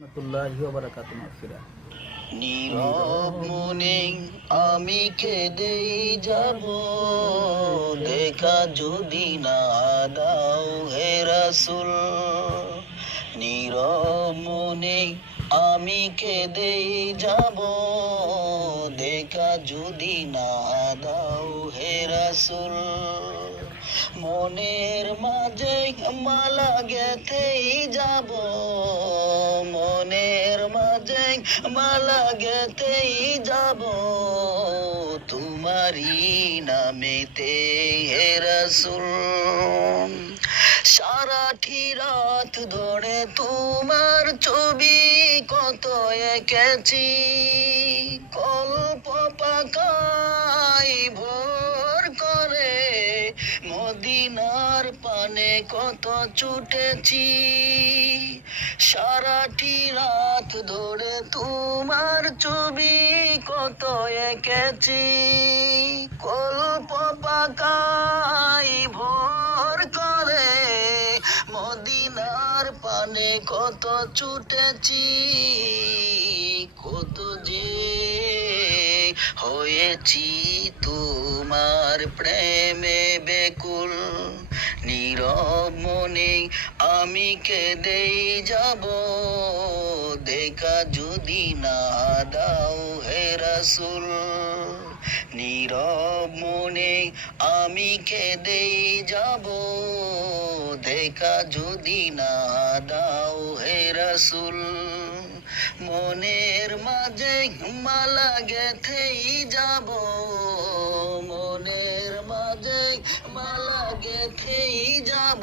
রহমতুল্লাহি ওয়া বারাকাতুহু মাগফিরা। নীরব মনে আমি কেঁদেই যাব, দেখা যদি না দাও হে রাসূল। নীরব মনে আমি কেঁদেই যাব, দেখা যদি না দাও হে রাসূল। মনের মাঝে মালা গেঁথেই যাব, মনের মাঝে মালা গেঁথেই যাব, তোমারি নামেতে হে রাসূল। সারাটি রাত ধরে তোমার ছবি কত এঁকেছি, কল্প পাকাই ভোর করে মদিনার পানে কত ছুটেছি। সারাটি রাত ধরে তোমার ছবি কত এঁকেছি, কল্প পাকাই ভোর করে মদিনার পানে কত ছুটেছি। কত যে হয়েছি তোমার প্রেমে বেকুল। নীরব মনে আমি কেঁদেই যাব, দেখা যদি না দাও হে রাসূল। নীরব মনে আমি কেঁদেই যাব, দেখা যদি না দাও হে রাসূল। মনের মাঝে মালা গেঁথেই যাব, মনের মাঝে মালা গেঁথেই যাব,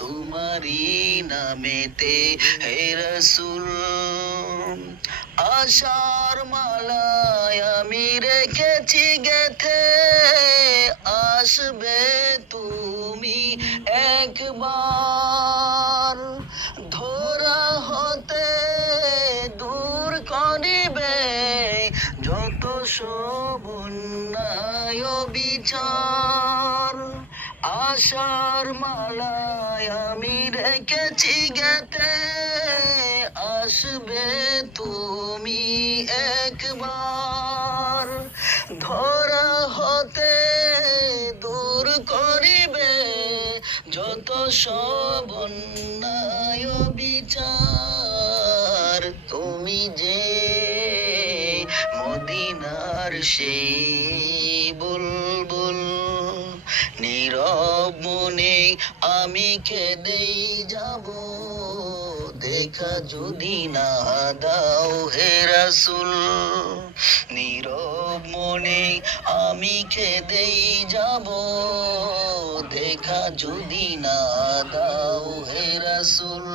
তোমারি নামেতে হে রাসূল। আশার মালায় আমি রেখেছি গেঁথে, আসবে তুমি একবার, ধরা হতে দূর করিবে যত সব অন্যায় বিচার। আশার মালায় আমি রেখেছি গেঁথে, আসবে তুমি একবার, ধরা হতে দূর করিবে যত সব অন্যায় বিচার। তুমি যে মদিনার সেই বুলবুল, নীরব মনে আমি কেঁদেই যাব, দেখা যদি না দাও হে রাসূল। নীরব মনে আমি কেঁদেই যাব, দেখা যদি না দাও হে রাসূল।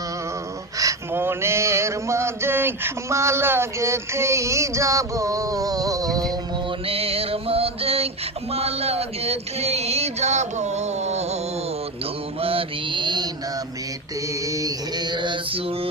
মনের মাঝে মালা গেঁথেই যাব, মনের মাঝে মালা গেঁথেই যাব, তোমারি নামেতে হে রাসূল।